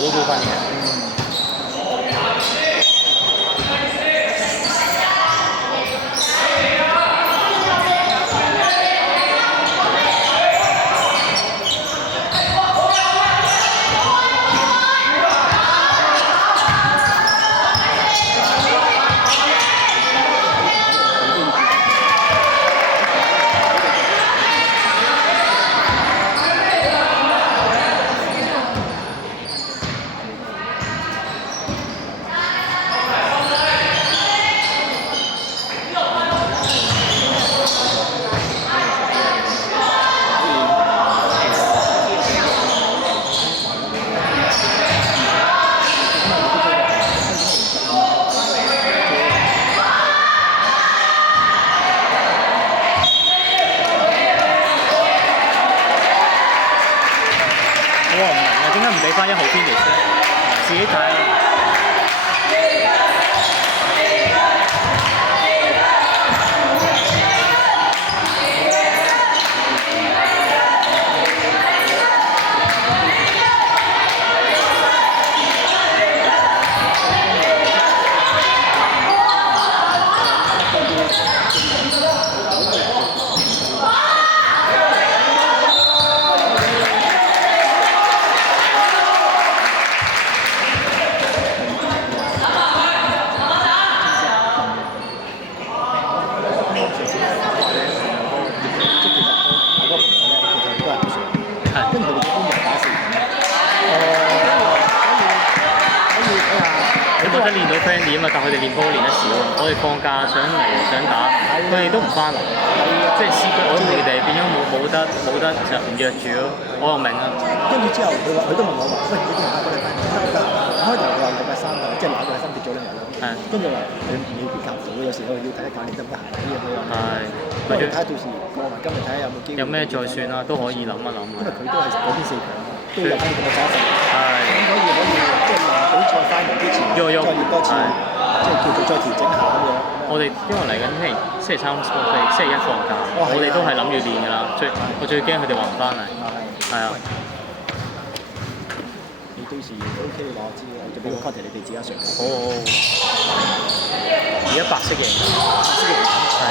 都高分嘅。我唔明啊，點解唔俾翻1號 finish 咧？自己睇。覺得練到 friendly 啊嘛，但佢哋練波練得少啊。我哋放假想嚟想打，佢哋都唔翻嚟，即係試過我同佢哋變咗冇得就唔約住咯。我又明啊。跟住之後佢都問我話：喂，你哋下個禮拜得唔得？開頭佢話禮拜3啊，即係禮拜3跌咗2日啦。係。跟住話你未必夾到，有時我哋要睇下教練得唔得閒啲咁樣。係。或者睇下到時過埋今日睇下有冇機會。有咩再算啦，都可以諗一諗。因為佢都係嗰邊4強，都有翻咁嘅打法。係。咁可以即係比賽翻嚟之前再練多次，即係叫做再調整下咁樣。我哋因為嚟緊星期3 星期1放假，我哋都係諗住練㗎啦。我最驚佢哋話唔翻嚟。係啊。你到時 OK 你話我知，我就俾個 contact 你哋自己上。好。而家白色嘅。白色嘅。係。